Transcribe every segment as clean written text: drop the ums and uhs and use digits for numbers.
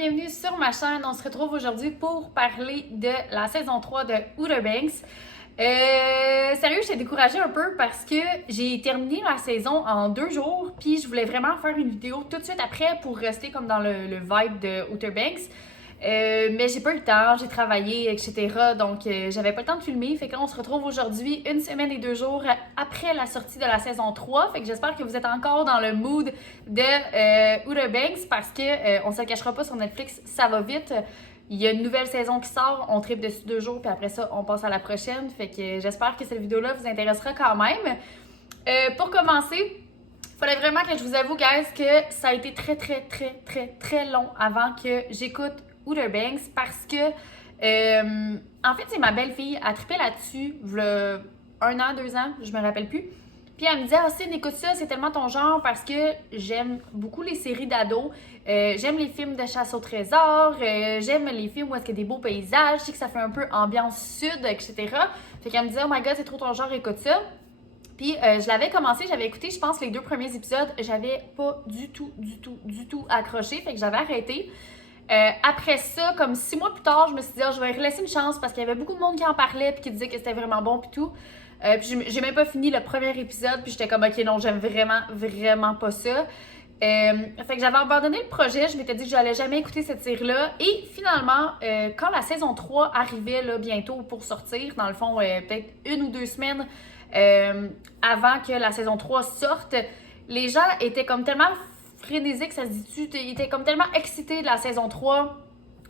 bienvenue sur ma chaîne. On se retrouve aujourd'hui pour parler de la saison 3 de Outer Banks. Sérieux, j'étais découragée un peu parce que j'ai terminé la saison en 2 jours, puis je voulais vraiment faire une vidéo tout de suite après pour rester comme dans le vibe de Outer Banks. Mais j'ai pas eu le temps, j'ai travaillé, etc. Donc j'avais pas le temps de filmer. Fait que là, on se retrouve aujourd'hui, 1 semaine et 2 jours après la sortie de la saison 3. Fait que j'espère que vous êtes encore dans le mood de Outer Banks parce que on se le cachera pas sur Netflix, ça va vite. Il y a une nouvelle saison qui sort, on tripe dessus 2 jours, puis après ça, on passe à la prochaine. Fait que j'espère que cette vidéo-là vous intéressera quand même. Pour commencer, il fallait vraiment que je vous avoue, guys, que ça a été très long avant que j'écoute Outer Banks parce que, en fait, c'est ma belle-fille, elle trippait là-dessus, v'là 1 an, 2 ans, je me rappelle plus. Puis elle me disait, ah, Cine, écoute ça, c'est tellement ton genre parce que j'aime beaucoup les séries d'ados, j'aime les films de chasse au trésor, j'aime les films où est-ce qu'il y a des beaux paysages, je sais que ça fait un peu ambiance sud, etc. Fait qu'elle me disait, oh my god, c'est trop ton genre, écoute ça. Puis je l'avais commencé, j'avais écouté, je pense, les 2 premiers épisodes, j'avais pas du tout accroché, fait que j'avais arrêté. Après ça, comme 6 mois plus tard, je me suis dit, je vais laisser une chance parce qu'il y avait beaucoup de monde qui en parlait puis qui disait que c'était vraiment bon puis tout. Puis j'ai même pas fini le premier épisode puis j'étais comme, ok, non, j'aime vraiment pas ça. Fait que j'avais abandonné le projet, je m'étais dit que j'allais jamais écouter cette série-là. Et finalement, quand la saison 3 arrivait là, bientôt pour sortir, dans le fond, peut-être 1 ou 2 semaines avant que la saison 3 sorte, les gens étaient comme tellement frénésique, ça se dit-tu, il était comme tellement excité de la saison 3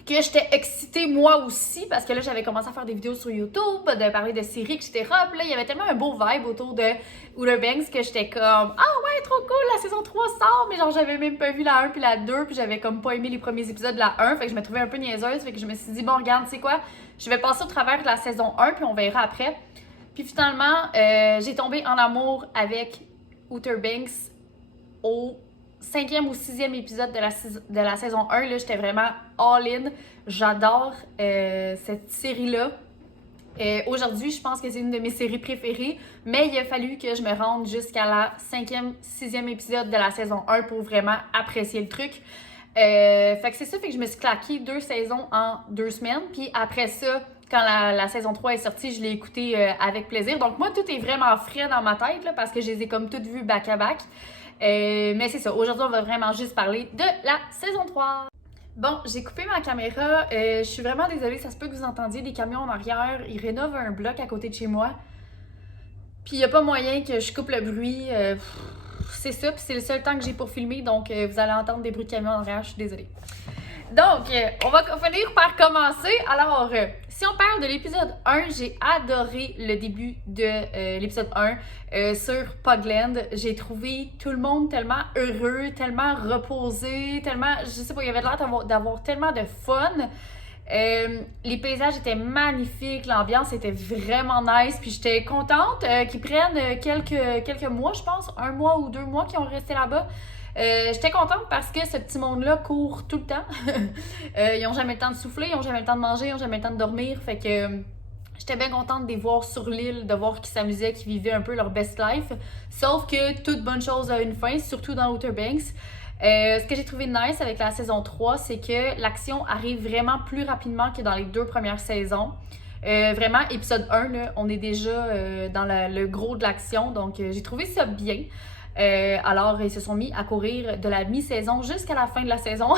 que j'étais excitée moi aussi parce que là j'avais commencé à faire des vidéos sur YouTube, de parler de séries, etc. Puis là il y avait tellement un beau vibe autour de Outer Banks que j'étais comme ah ouais, trop cool, la saison 3 sort, mais genre j'avais même pas vu la 1 puis la 2 puis j'avais comme pas aimé les premiers épisodes de la 1, fait que je me trouvais un peu niaiseuse, fait que je me suis dit bon regarde, tu sais quoi, je vais passer au travers de la saison 1 puis on verra après. Puis finalement j'ai tombé en amour avec Outer Banks au 5e ou 6e épisode de la saison 1, là, j'étais vraiment all-in. J'adore cette série-là. Aujourd'hui, je pense que c'est une de mes séries préférées, mais il a fallu que je me rende jusqu'à la 5e, 6e épisode de la saison 1 pour vraiment apprécier le truc. Fait que c'est ça, fait que je me suis claqué 2 saisons en 2 semaines, puis après ça, quand la saison 3 est sortie, je l'ai écoutée avec plaisir. Donc moi, tout est vraiment frais dans ma tête, là, parce que je les ai comme toutes vues back-à-back. Mais c'est ça, aujourd'hui on va vraiment juste parler de la saison 3. Bon, j'ai coupé ma caméra, je suis vraiment désolée, ça se peut que vous entendiez des camions en arrière, ils rénovent un bloc à côté de chez moi. Puis il n'y a pas moyen que je coupe le bruit, c'est ça, puis c'est le seul temps que j'ai pour filmer, donc vous allez entendre des bruits de camions en arrière, je suis désolée. Donc, on va finir par commencer. Alors, si on parle de l'épisode 1, j'ai adoré le début de l'épisode 1 sur Pugland. J'ai trouvé tout le monde tellement heureux, tellement reposé, tellement, je sais pas, il y avait l'air d'avoir tellement de fun. Les paysages étaient magnifiques, l'ambiance était vraiment nice, puis j'étais contente qu'ils prennent quelques mois, je pense, 1 mois ou 2 mois qu'ils ont resté là-bas. J'étais contente parce que ce petit monde-là court tout le temps. Ils n'ont jamais le temps de souffler, ils n'ont jamais le temps de manger, ils n'ont jamais le temps de dormir. Fait que j'étais bien contente de les voir sur l'île, de voir qu'ils s'amusaient, qu'ils vivaient un peu leur best life. Sauf que toute bonne chose a une fin, surtout dans Outer Banks. Ce que j'ai trouvé nice avec la saison 3, c'est que l'action arrive vraiment plus rapidement que dans les 2 premières saisons. Vraiment, épisode 1, là, on est déjà dans le gros de l'action, donc j'ai trouvé ça bien. Alors, ils se sont mis à courir de la mi-saison jusqu'à la fin de la saison.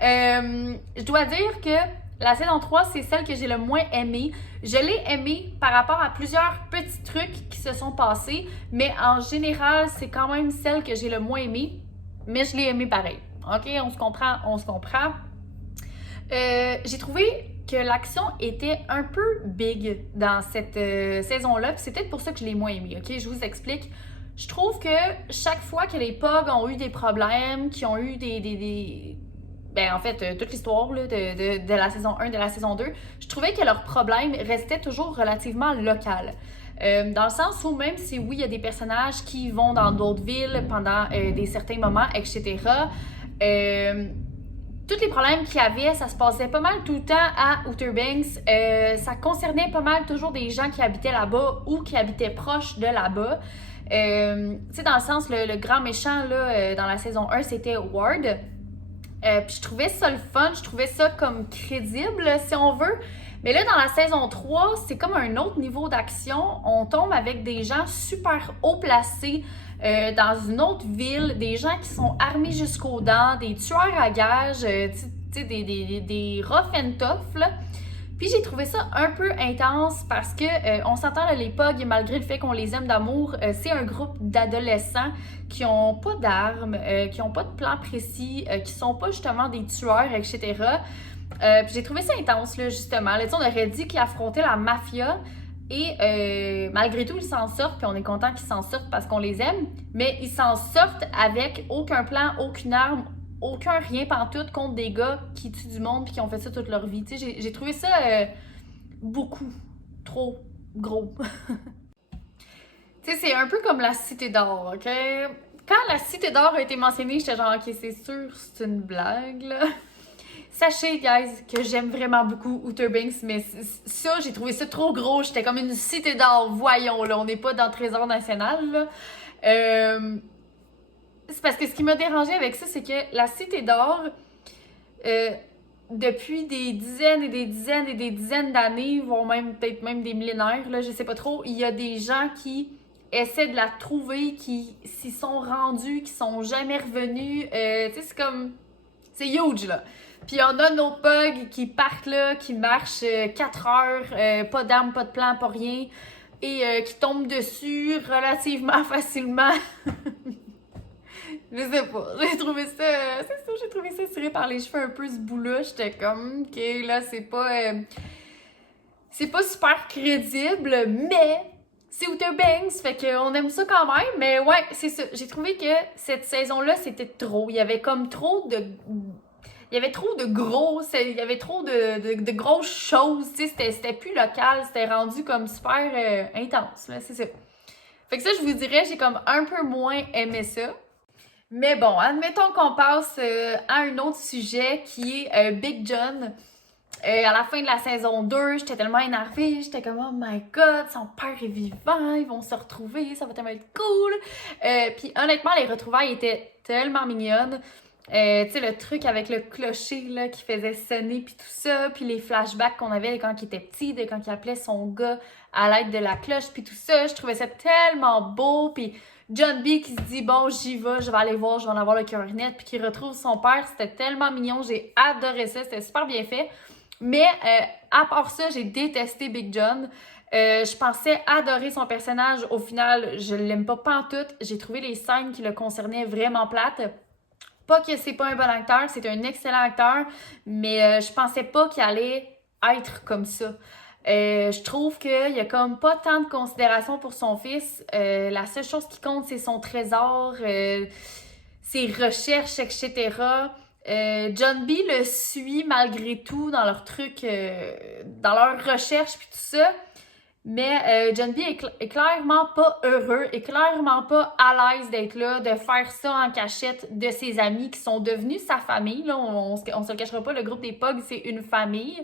Je dois dire que la saison 3, c'est celle que j'ai le moins aimée. Je l'ai aimée par rapport à plusieurs petits trucs qui se sont passés, mais en général, c'est quand même celle que j'ai le moins aimée, mais je l'ai aimée pareil. OK, on se comprend. J'ai trouvé que l'action était un peu big dans cette saison-là, puis c'est peut-être pour ça que je l'ai moins aimée. OK, je vous explique. Je trouve que chaque fois que les Pugs ont eu des problèmes, qui ont eu ben en fait, toute l'histoire là, de la saison 1, de la saison 2, je trouvais que leurs problèmes restaient toujours relativement locaux. Dans le sens où même si oui, il y a des personnages qui vont dans d'autres villes pendant des certains moments, etc., tous les problèmes qu'il y avait, ça se passait pas mal tout le temps à Outer Banks. Ça concernait pas mal toujours des gens qui habitaient là-bas ou qui habitaient proche de là-bas. Tu sais, dans le sens, le grand méchant là, dans la saison 1, c'était Ward. Puis je trouvais ça le fun, je trouvais ça comme crédible, si on veut. Mais là, dans la saison 3, c'est comme un autre niveau d'action. On tombe avec des gens super haut placés dans une autre ville, des gens qui sont armés jusqu'aux dents, des tueurs à gages, tu sais, des rough and tough, là. Puis j'ai trouvé ça un peu intense parce que on s'entend là, les Pogs, malgré le fait qu'on les aime d'amour, c'est un groupe d'adolescents qui ont pas d'armes, qui ont pas de plan précis, qui sont pas justement des tueurs, etc. Puis j'ai trouvé ça intense, là, justement. Là, on aurait dit qu'ils affrontaient la mafia et malgré tout, ils s'en sortent, puis on est content qu'ils s'en sortent parce qu'on les aime, mais ils s'en sortent avec aucun plan, aucune arme, aucun rien pantoute contre des gars qui tuent du monde puis qui ont fait ça toute leur vie. Tu sais, j'ai trouvé ça beaucoup, trop gros. Tu sais, c'est un peu comme la Cité d'Or, OK? Quand la Cité d'Or a été mentionnée, j'étais genre, OK, c'est sûr, c'est une blague, là. Sachez, guys, que j'aime vraiment beaucoup Outer Banks, mais ça, j'ai trouvé ça trop gros. J'étais comme une Cité d'Or, voyons, là. On n'est pas dans le Trésor national, là. C'est parce que ce qui m'a dérangé avec ça, c'est que la Cité d'Or, depuis des dizaines et des dizaines et des dizaines d'années, voire même peut-être même des millénaires, là, je sais pas trop, il y a des gens qui essaient de la trouver, qui s'y sont rendus, qui sont jamais revenus. Tu sais, c'est comme... C'est huge, là. Puis on a nos Pogs qui partent là, qui marchent 4 heures, pas d'armes, pas de plan, pas rien, et qui tombent dessus relativement facilement. Je sais pas, j'ai trouvé ça, c'est ça, j'ai trouvé ça tiré par les cheveux un peu ce bout-là. J'étais comme, ok, là, c'est pas super crédible, mais c'est Outer Banks, fait qu'on aime ça quand même. Mais ouais, c'est ça, j'ai trouvé que cette saison-là, c'était trop. Il y avait comme trop de... Il y avait trop de gros, il y avait trop de grosses choses, tu sais, c'était plus local, c'était rendu comme super intense, là, c'est ça. Fait que ça, je vous dirais, j'ai comme un peu moins aimé ça. Mais bon, admettons qu'on passe à un autre sujet qui est Big John. À la fin de la saison 2, j'étais tellement énervée, j'étais comme oh my god, son père est vivant, ils vont se retrouver, ça va tellement être cool. Puis honnêtement, les retrouvailles étaient tellement mignonnes. Tu sais, le truc avec le clocher là, qui faisait sonner, puis tout ça, puis les flashbacks qu'on avait quand il était petit, de quand il appelait son gars à l'aide de la cloche, puis tout ça, je trouvais ça tellement beau, puis John B qui se dit bon, j'y vais, je vais aller voir, je vais en avoir le cœur net, puis qui retrouve son père, c'était tellement mignon, j'ai adoré ça, c'était super bien fait. Mais à part ça, j'ai détesté Big John. Je pensais adorer son personnage. Au final, je l'aime pas pantoute. J'ai trouvé les scènes qui le concernaient vraiment plates. Pas que c'est pas un bon acteur, c'est un excellent acteur, mais je pensais pas qu'il allait être comme ça. Je trouve qu'il y a comme pas tant de considération pour son fils. La seule chose qui compte, c'est son trésor, ses recherches, etc. John B le suit malgré tout dans leurs trucs, dans leurs recherches puis tout ça. Mais John B est clairement pas heureux, est clairement pas à l'aise d'être là, de faire ça en cachette de ses amis qui sont devenus sa famille. Là, on se le cachera pas, le groupe des Pogs, c'est une famille.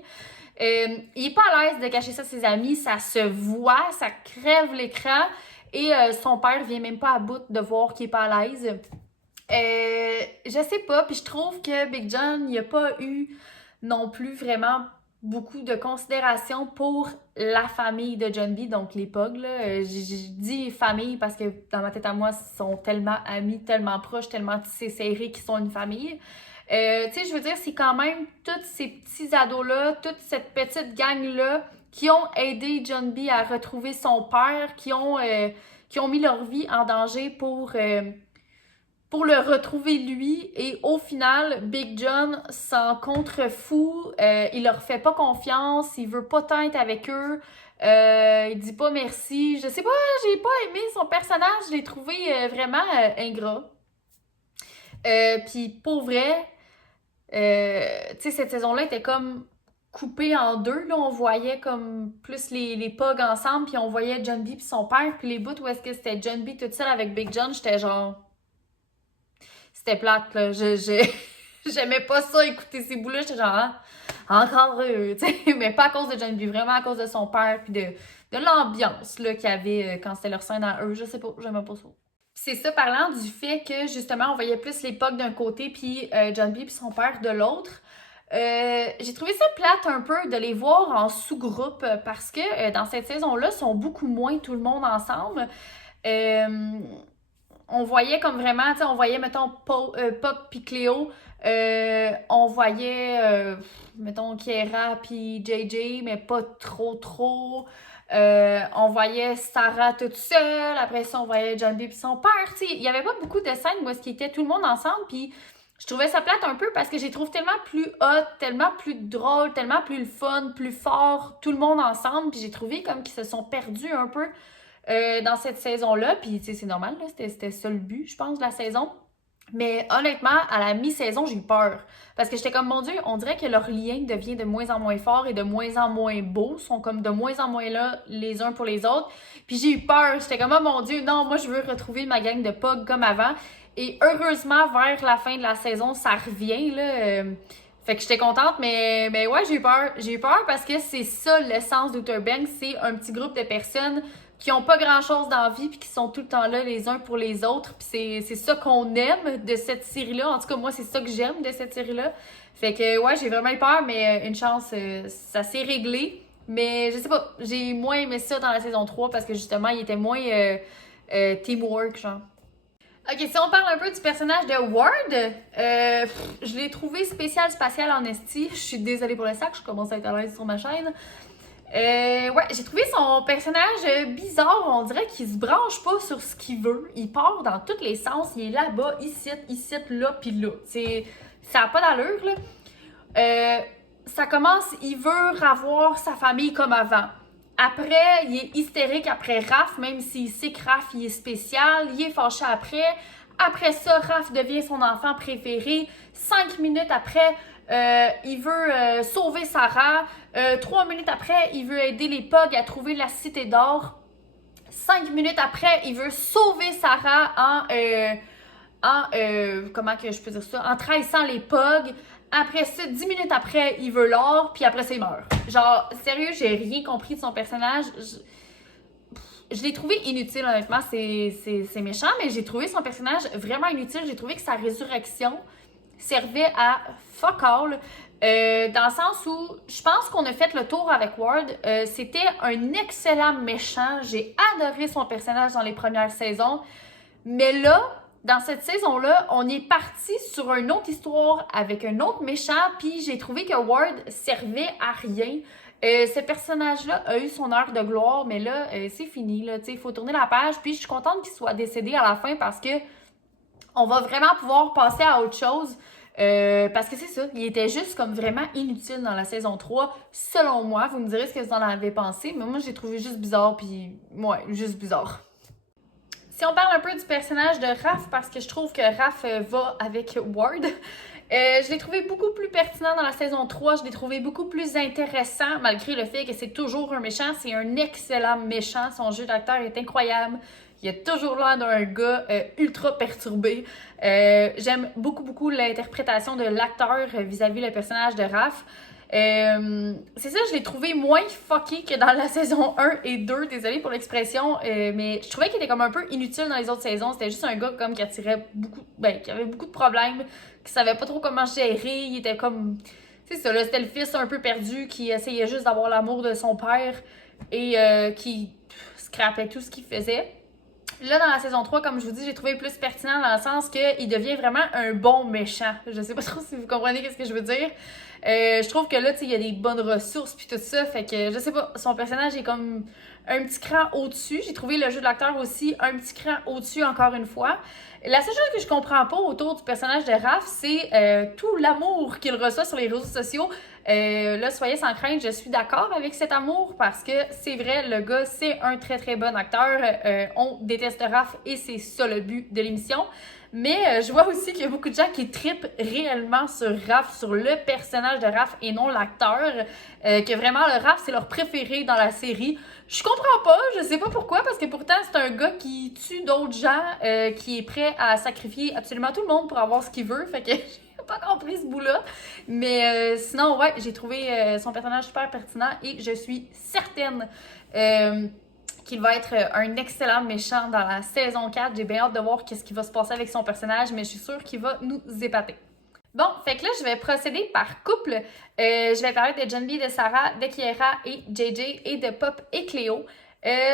Il est pas à l'aise de cacher ça à ses amis, ça se voit, ça crève l'écran. Et son père vient même pas à bout de voir qu'il est pas à l'aise. Je sais pas, puis je trouve que Big John, il a pas eu non plus vraiment beaucoup de considération pour la famille de John B, donc les Pogs, là. J'ai dit famille parce que dans ma tête à moi, ils sont tellement amis, tellement proches, tellement tissés serrés qu'ils sont une famille. Tu sais, je veux dire, c'est quand même tous ces petits ados-là, toute cette petite gang-là qui ont aidé John B à retrouver son père, qui ont mis leur vie en danger pour le retrouver lui. Et au final, Big John s'en contrefout. Il leur fait pas confiance. Il veut pas tant être avec eux. Il dit pas merci. Je sais pas, j'ai pas aimé son personnage. Je l'ai trouvé vraiment ingrat. Puis pour vrai, tu sais, cette saison-là était comme coupée en deux. Là, on voyait comme plus les Pogs ensemble. Puis on voyait John B puis son père. Puis les bouts où est-ce que c'était John B toute seule avec Big John, j'étais genre... C'était plate, là. J'aimais pas ça, écouter ces bouts-là. J'étais genre, ah, encore eux, tu sais. Mais pas à cause de John B, vraiment à cause de son père, puis de l'ambiance, là, qu'il y avait quand c'était leur scène à eux. Je sais pas, j'aimais pas ça. C'est ça, parlant du fait que justement on voyait plus les Pugs d'un côté puis John B puis son père de l'autre. J'ai trouvé ça plate un peu de les voir en sous-groupe parce que dans cette saison-là, ils sont beaucoup moins tout le monde ensemble. Euh, on voyait comme vraiment, tu sais, on voyait, mettons, Pop puis Cléo, on voyait, mettons, Kiera puis JJ, mais pas trop, trop. On voyait Sarah toute seule, après ça, on voyait John B puis son père, tu sais, il y avait pas beaucoup de scènes où est-ce qu'ils étaient tout le monde ensemble, puis je trouvais ça plate un peu parce que j'ai trouvé tellement plus hot, tellement plus drôle, tellement plus le fun, plus fort, tout le monde ensemble, puis j'ai trouvé comme qu'ils se sont perdus un peu dans cette saison-là. Puis, tu sais, c'est normal, là, c'était ça le but, je pense, de la saison. Mais honnêtement, à la mi-saison, j'ai eu peur. Parce que j'étais comme, mon Dieu, on dirait que leur lien devient de moins en moins fort et de moins en moins beau. Ils sont comme de moins en moins là, les uns pour les autres. Puis j'ai eu peur. J'étais comme, oh mon Dieu, non, moi, je veux retrouver ma gang de Pug comme avant. Et heureusement, vers la fin de la saison, ça revient, là. Fait que j'étais contente, mais ouais, j'ai eu peur. J'ai eu peur parce que c'est ça l'essence d'Outer Banks. C'est un petit groupe de personnes qui ont pas grand-chose dans la vie puis qui sont tout le temps là les uns pour les autres. Puis c'est ça qu'on aime de cette série-là. En tout cas, moi, c'est ça que j'aime de cette série-là. Fait que, ouais, j'ai vraiment eu peur, mais une chance, ça s'est réglé. Mais je sais pas, j'ai moins aimé ça dans la saison 3 parce que justement, il était moins teamwork, genre. Ok, si on parle un peu du personnage de Ward, je l'ai trouvé spécial en esti. Je suis désolée pour le sac, je commence à être à l'aise sur ma chaîne. Ouais, j'ai trouvé son personnage bizarre. On dirait qu'il se branche pas sur ce qu'il veut. Il part dans tous les sens. Il est là-bas, ici, là, pis là. Ça a pas d'allure, là. Ça commence, il veut avoir sa famille comme avant. Après, il est hystérique après Raph, même s'il sait que Raph, il est spécial. Il est fâché après. Après ça, Raph devient son enfant préféré. 5 minutes après, il veut sauver Sarah. 3 minutes après, il veut aider les Pugs à trouver la cité d'or. 5 minutes après, il veut sauver Sarah comment que je peux dire ça, en trahissant les Pugs. Après ça, 10 minutes après, il veut l'or, puis après ça, il meurt. Genre, sérieux, j'ai rien compris de son personnage. Je l'ai trouvé inutile, honnêtement. C'est méchant, mais j'ai trouvé son personnage vraiment inutile. J'ai trouvé que sa résurrection servait à fuck all. Dans le sens où je pense qu'on a fait le tour avec Ward. C'était un excellent méchant. J'ai adoré son personnage dans les premières saisons. Mais là, dans cette saison-là, on est parti sur une autre histoire avec un autre méchant, puis j'ai trouvé que Ward servait à rien. Ce personnage-là a eu son heure de gloire, mais là, c'est fini. Il faut tourner la page, puis je suis contente qu'il soit décédé à la fin parce que on va vraiment pouvoir passer à autre chose. Parce que c'est ça, il était juste comme vraiment inutile dans la saison 3, selon moi. Vous me direz ce que vous en avez pensé, mais moi j'ai trouvé juste bizarre, puis ouais, juste bizarre. Si on parle un peu du personnage de Raph, parce que je trouve que Raph va avec Ward, je l'ai trouvé beaucoup plus pertinent dans la saison 3, je l'ai trouvé beaucoup plus intéressant, malgré le fait que c'est toujours un méchant, c'est un excellent méchant, son jeu d'acteur est incroyable, il a toujours l'air d'un gars ultra perturbé. J'aime beaucoup l'interprétation de l'acteur vis-à-vis le personnage de Raph. C'est ça, je l'ai trouvé moins fucké que dans la saison 1 et 2, désolée pour l'expression, mais je trouvais qu'il était comme un peu inutile dans les autres saisons. C'était juste un gars comme qui attirait beaucoup, qui avait beaucoup de problèmes, qui savait pas trop comment gérer, il était comme, c'est ça, là, c'était le fils un peu perdu qui essayait juste d'avoir l'amour de son père et qui scrapait tout ce qu'il faisait. Là, dans la saison 3, comme je vous dis, j'ai trouvé plus pertinent dans le sens qu'il devient vraiment un bon méchant. Je sais pas trop si vous comprenez ce que je veux dire. Je trouve que là, tu sais, il y a des bonnes ressources puis tout ça. Fait que, je sais pas, son personnage est comme un petit cran au-dessus. J'ai trouvé le jeu de l'acteur aussi un petit cran au-dessus encore une fois. La seule chose que je comprends pas autour du personnage de Raph, c'est tout l'amour qu'il reçoit sur les réseaux sociaux. Là, soyez sans crainte, je suis d'accord avec cet amour parce que c'est vrai, le gars, c'est un très bon acteur. On déteste Raph et c'est ça le but de l'émission. Mais je vois aussi qu'il y a beaucoup de gens qui trippent réellement sur Raph, sur le personnage de Raph et non l'acteur. Que vraiment, le Raph, c'est leur préféré dans la série. Je comprends pas, je sais pas pourquoi, parce que pourtant, c'est un gars qui tue d'autres gens, qui est prêt à sacrifier absolument tout le monde pour avoir ce qu'il veut. Fait que j'ai pas compris ce bout-là. Mais sinon, ouais, j'ai trouvé son personnage super pertinent et je suis certaine qu'il va être un excellent méchant dans la saison 4. J'ai bien hâte de voir qu'est-ce qui va se passer avec son personnage, mais je suis sûre qu'il va nous épater. Bon, fait que là, je vais procéder par couple. Je vais parler de John-B, de Sarah, de Kiera et JJ et de Pop et Cléo.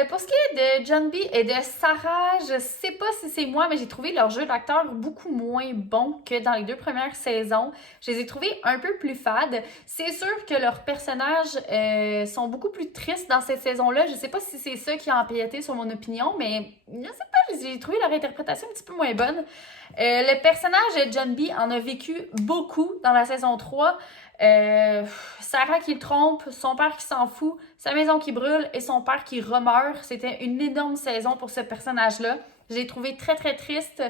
Pour ce qui est de John B et de Sarah, je sais pas si c'est moi, mais j'ai trouvé leur jeu d'acteur beaucoup moins bon que dans les 2 premières saisons. Je les ai trouvés un peu plus fades. C'est sûr que leurs personnages sont beaucoup plus tristes dans cette saison-là. Je sais pas si c'est ça qui a empiété sur mon opinion, mais je sais pas, j'ai trouvé leur interprétation un petit peu moins bonne. Le personnage de John B en a vécu beaucoup dans la saison 3. Sarah qui le trompe, son père qui s'en fout, sa maison qui brûle et son père qui remeurt. C'était une énorme saison pour ce personnage-là. Je l'ai trouvé très très triste.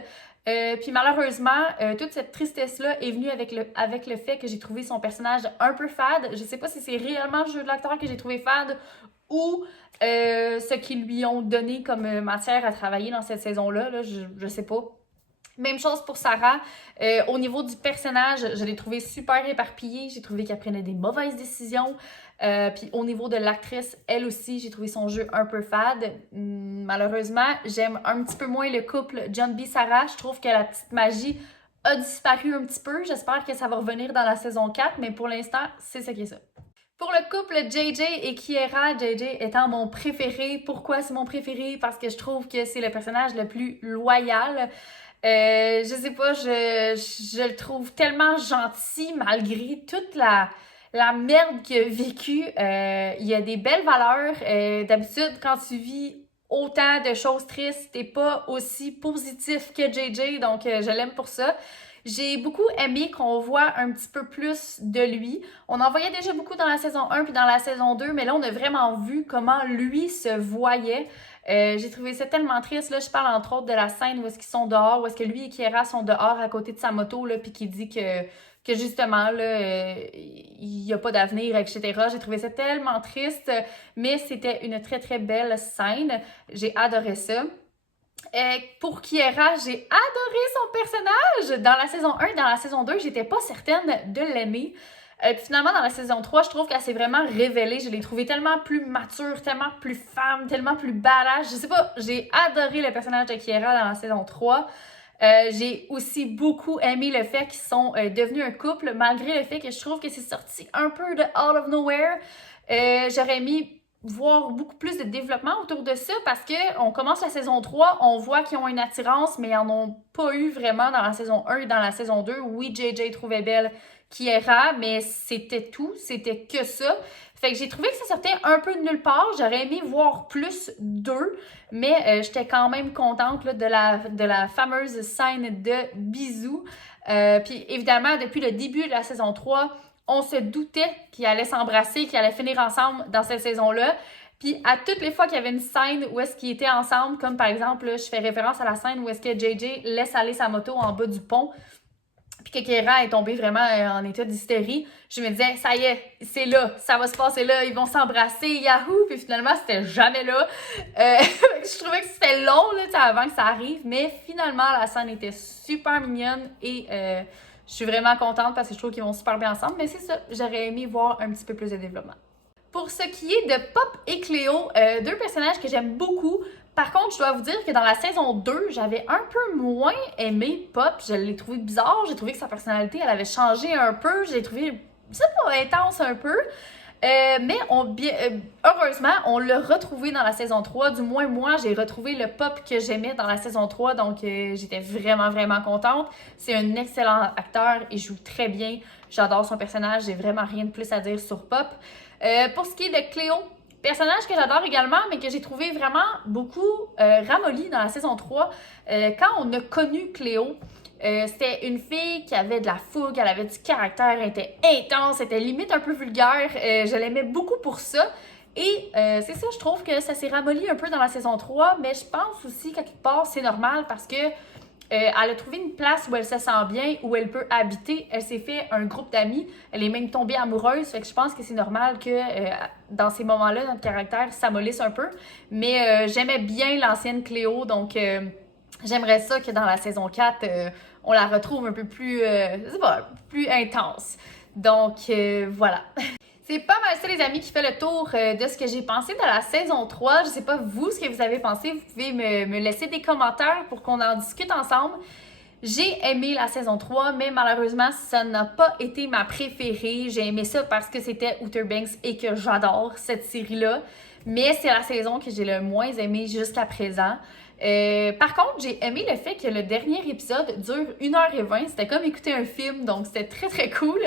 Puis malheureusement, toute cette tristesse-là est venue avec le fait que j'ai trouvé son personnage un peu fade. Je sais pas si c'est réellement le jeu de l'acteur que j'ai trouvé fade ou ce qu'ils lui ont donné comme matière à travailler dans cette saison-là. Là, je sais pas. Même chose pour Sarah. Au niveau du personnage, je l'ai trouvé super éparpillé. J'ai trouvé qu'elle prenait des mauvaises décisions. Puis au niveau de l'actrice, elle aussi, j'ai trouvé son jeu un peu fade. Malheureusement, j'aime un petit peu moins le couple John B. Sarah. Je trouve que la petite magie a disparu un petit peu. J'espère que ça va revenir dans la saison 4, mais pour l'instant, c'est ça qui est ça. Pour le couple JJ et Kiera, JJ étant mon préféré. Pourquoi c'est mon préféré? Parce que je trouve que c'est le personnage le plus loyal. Je sais pas, je le trouve tellement gentil malgré toute la merde qu'il a vécue. Il y a des belles valeurs. D'habitude, quand tu vis autant de choses tristes, t'es pas aussi positif que JJ, donc je l'aime pour ça. J'ai beaucoup aimé qu'on voit un petit peu plus de lui. On en voyait déjà beaucoup dans la saison 1 puis dans la saison 2, mais là, on a vraiment vu comment lui se voyait. J'ai trouvé ça tellement triste. Là, je parle entre autres de la scène où est-ce qu'ils sont dehors, où est-ce que lui et Kiera sont dehors à côté de sa moto, là, puis qu'il dit que justement, là, il n'y a pas d'avenir, etc. J'ai trouvé ça tellement triste, mais c'était une très, très belle scène. J'ai adoré ça. Pour Kiera, j'ai adoré son personnage dans la saison 1 et dans la saison 2. J'étais pas certaine de l'aimer. Puis finalement, dans la saison 3, je trouve qu'elle s'est vraiment révélée. Je l'ai trouvée tellement plus mature, tellement plus femme, tellement plus badass. Je sais pas, j'ai adoré le personnage de Kiera dans la saison 3. J'ai aussi beaucoup aimé le fait qu'ils sont devenus un couple, malgré le fait que je trouve que c'est sorti un peu de out of nowhere. J'aurais aimé voir beaucoup plus de développement autour de ça parce que on commence la saison 3, on voit qu'ils ont une attirance, mais ils en ont pas eu vraiment dans la saison 1 et dans la saison 2. Oui, JJ trouvait belle Kiera, mais c'était tout, c'était que ça. Fait que j'ai trouvé que ça sortait un peu de nulle part. J'aurais aimé voir plus d'eux, mais j'étais quand même contente là, de la fameuse scène de bisous. Puis évidemment, depuis le début de la saison 3, on se doutait qu'ils allaient s'embrasser, qu'ils allaient finir ensemble dans cette saison-là. Puis à toutes les fois qu'il y avait une scène où est-ce qu'ils étaient ensemble, comme par exemple, là, je fais référence à la scène où est-ce que JJ laisse aller sa moto en bas du pont, puis que Kiera est tombée vraiment en état d'hystérie, je me disais, ça y est, c'est là, ça va se passer là, ils vont s'embrasser, yahoo! Puis finalement, c'était jamais là. Je trouvais que c'était long là, avant que ça arrive, mais finalement, la scène était super mignonne et je suis vraiment contente parce que je trouve qu'ils vont super bien ensemble, mais c'est ça, j'aurais aimé voir un petit peu plus de développement. Pour ce qui est de Pop et Cléo, 2 personnages que j'aime beaucoup. Par contre, je dois vous dire que dans la saison 2, j'avais un peu moins aimé Pop. Je l'ai trouvé bizarre, j'ai trouvé que sa personnalité, elle avait changé un peu. J'ai trouvé, c'est pas intense un peu. Mais heureusement, on l'a retrouvé dans la saison 3. Du moins, moi, j'ai retrouvé le Pop que j'aimais dans la saison 3. Donc, j'étais vraiment, vraiment contente. C'est un excellent acteur. Il joue très bien. J'adore son personnage. J'ai vraiment rien de plus à dire sur Pop. Pour ce qui est de Cléo, personnage que j'adore également, mais que j'ai trouvé vraiment beaucoup ramolli dans la saison 3. Quand on a connu Cléo, c'était une fille qui avait de la fougue, elle avait du caractère, elle était intense, elle était limite un peu vulgaire. Je l'aimais beaucoup pour ça. Et c'est ça, je trouve que ça s'est ramolli un peu dans la saison 3, mais je pense aussi qu'à quelque part, c'est normal parce que elle a trouvé une place où elle se sent bien, où elle peut habiter. Elle s'est fait un groupe d'amis. Elle est même tombée amoureuse. Fait que je pense que c'est normal que dans ces moments-là, notre caractère s'amollisse un peu. Mais j'aimais bien l'ancienne Cléo. Donc, j'aimerais ça que dans la saison 4, on la retrouve un peu plus, je sais pas, plus intense. Donc, voilà. C'est pas mal ça, les amis, qui fait le tour de ce que j'ai pensé de la saison 3. Je sais pas vous ce que vous avez pensé. Vous pouvez me laisser des commentaires pour qu'on en discute ensemble. J'ai aimé la saison 3, mais malheureusement, ça n'a pas été ma préférée. J'ai aimé ça parce que c'était Outer Banks et que j'adore cette série-là. Mais c'est la saison que j'ai le moins aimée jusqu'à présent. Par contre, j'ai aimé le fait que le dernier épisode dure 1h20. C'était comme écouter un film, donc c'était très très cool.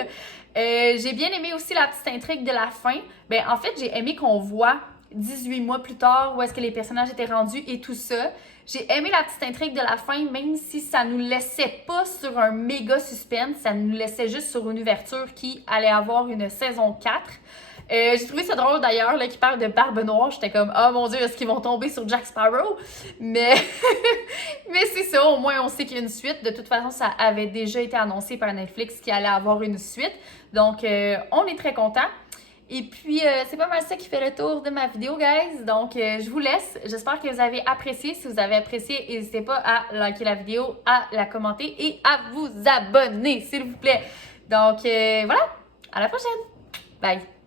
J'ai bien aimé aussi la petite intrigue de la fin. Ben, en fait, j'ai aimé qu'on voit 18 mois plus tard où est-ce que les personnages étaient rendus et tout ça. J'ai aimé la petite intrigue de la fin, même si ça nous laissait pas sur un méga suspense, ça nous laissait juste sur une ouverture qui allait avoir une saison 4. J'ai trouvé ça drôle d'ailleurs, là, qui parle de Barbe Noire. J'étais comme, oh mon Dieu, est-ce qu'ils vont tomber sur Jack Sparrow? Mais, mais c'est ça, au moins on sait qu'il y a une suite. De toute façon, ça avait déjà été annoncé par Netflix qu'il allait avoir une suite. Donc, on est très contents. Et puis, c'est pas mal ça qui fait le tour de ma vidéo, guys. Donc, je vous laisse. J'espère que vous avez apprécié. Si vous avez apprécié, n'hésitez pas à liker la vidéo, à la commenter et à vous abonner, s'il vous plaît. Donc, voilà. À la prochaine. Bye.